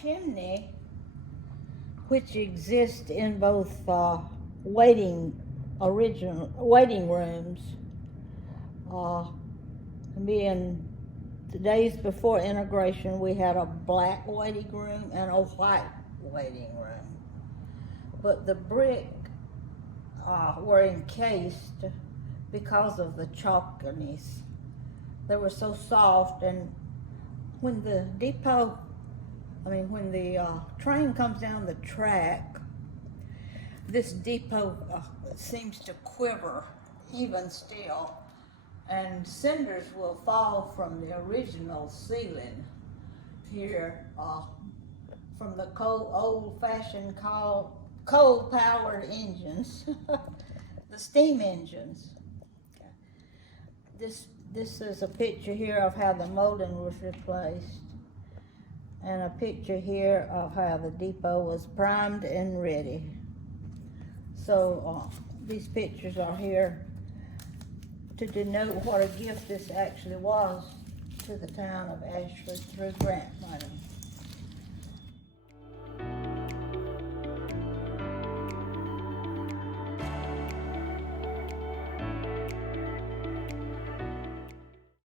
chimney, which exists in both waiting rooms, uh, being the days before integration, we had a black waiting room and a white waiting room. But the brick were encased because of the chalkiness. They were so soft, and when the train comes down the track, this depot seems to quiver even still, and cinders will fall from the original ceiling here, from the old-fashioned coal-powered engines, the steam engines. This is a picture here of how the molding was replaced, and a picture here of how the depot was primed and ready. So these pictures are here to denote what a gift this actually was to the town of Ashford through grant money.